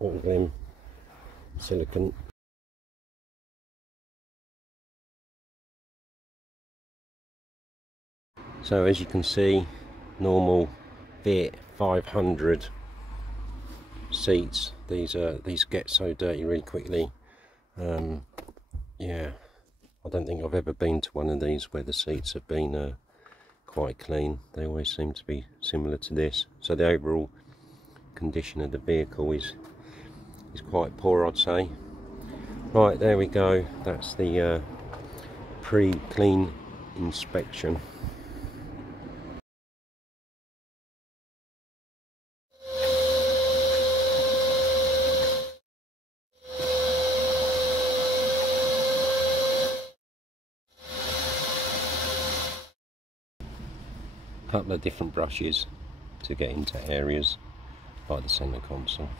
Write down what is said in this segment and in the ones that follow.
all them silicone. So as you can see, normal Fiat 500 seats, these get so dirty really quickly. Yeah, I don't think I've ever been to one of these where the seats have been quite clean. They always seem to be similar to this. So the overall condition of the vehicle is quite poor, I'd say. Right, there we go. That's the pre-clean inspection. Couple of different brushes to get into areas like the centre console.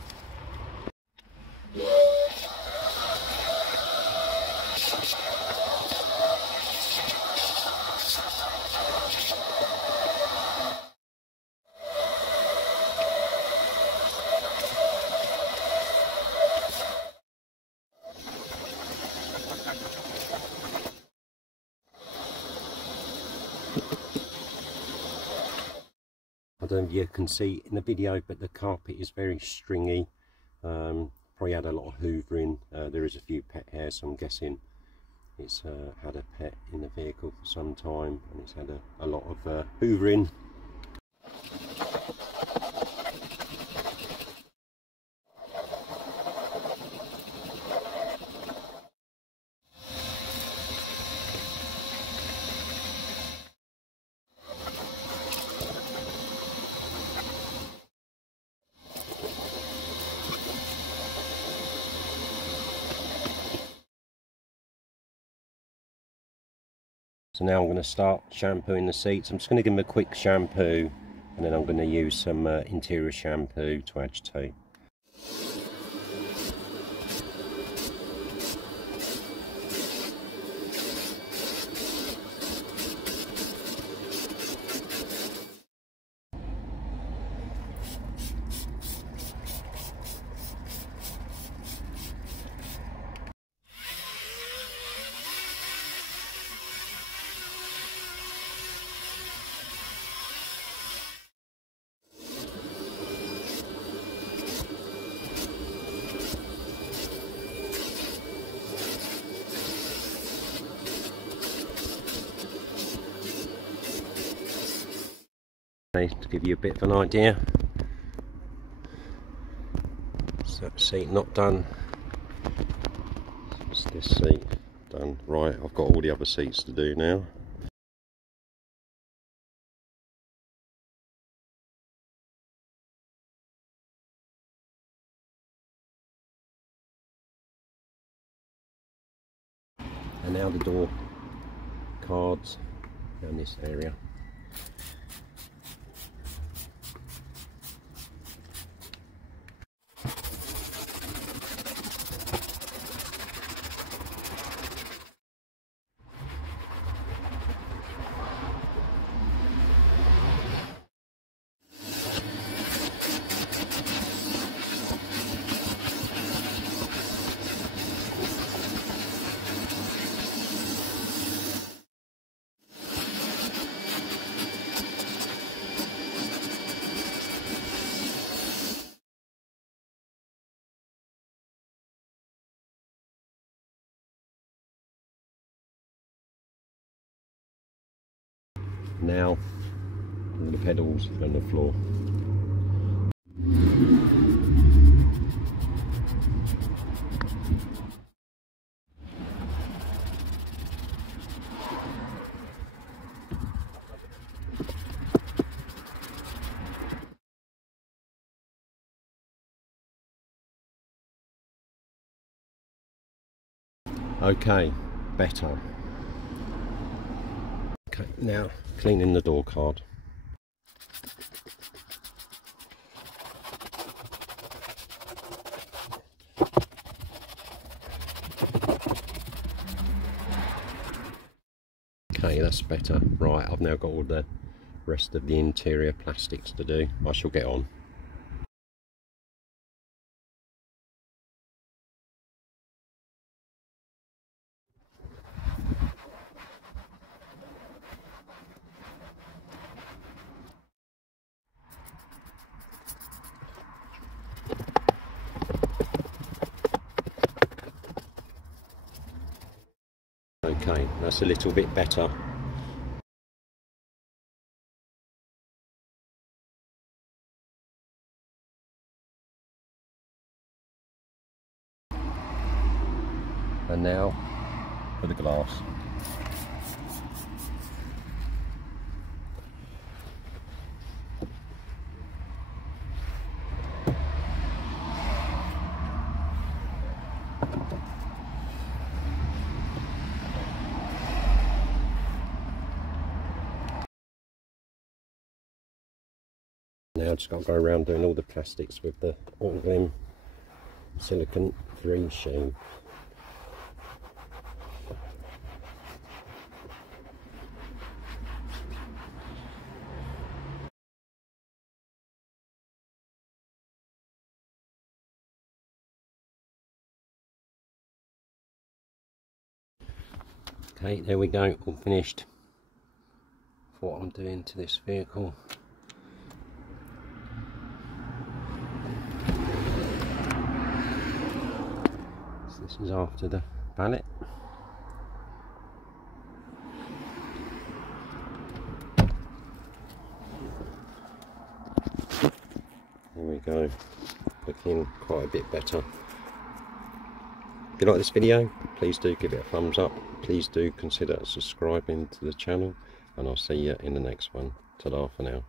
I don't know if you can see in the video, but the carpet is very stringy. Probably had a lot of hoovering. There is a few pet hairs, so I'm guessing it's had a pet in the vehicle for some time, and it's had a lot of hoovering. So now I'm going to start shampooing the seats. I'm just going to give them a quick shampoo, and then I'm going to use some interior shampoo to agitate. To give you a bit of an idea. So seat not done. It's this seat done. Right, I've got all the other seats to do now. And now the door cards down this area. Now the pedals and the floor. Okay, better. Okay, now cleaning the door card. Okay, that's better. Right, I've now got all the rest of the interior plastics to do. I shall get on. Okay, that's a little bit better. And now for the glass. Now just got to go around doing all the plastics with the Auto silicone 3 sheet. Okay, there we go, all finished for what I'm doing to this vehicle. So this is after the valet. There we go, looking quite a bit better. If you like this video, please do give it a thumbs up. Please do consider subscribing to the channel, and I'll see you in the next one. Ta-da for now.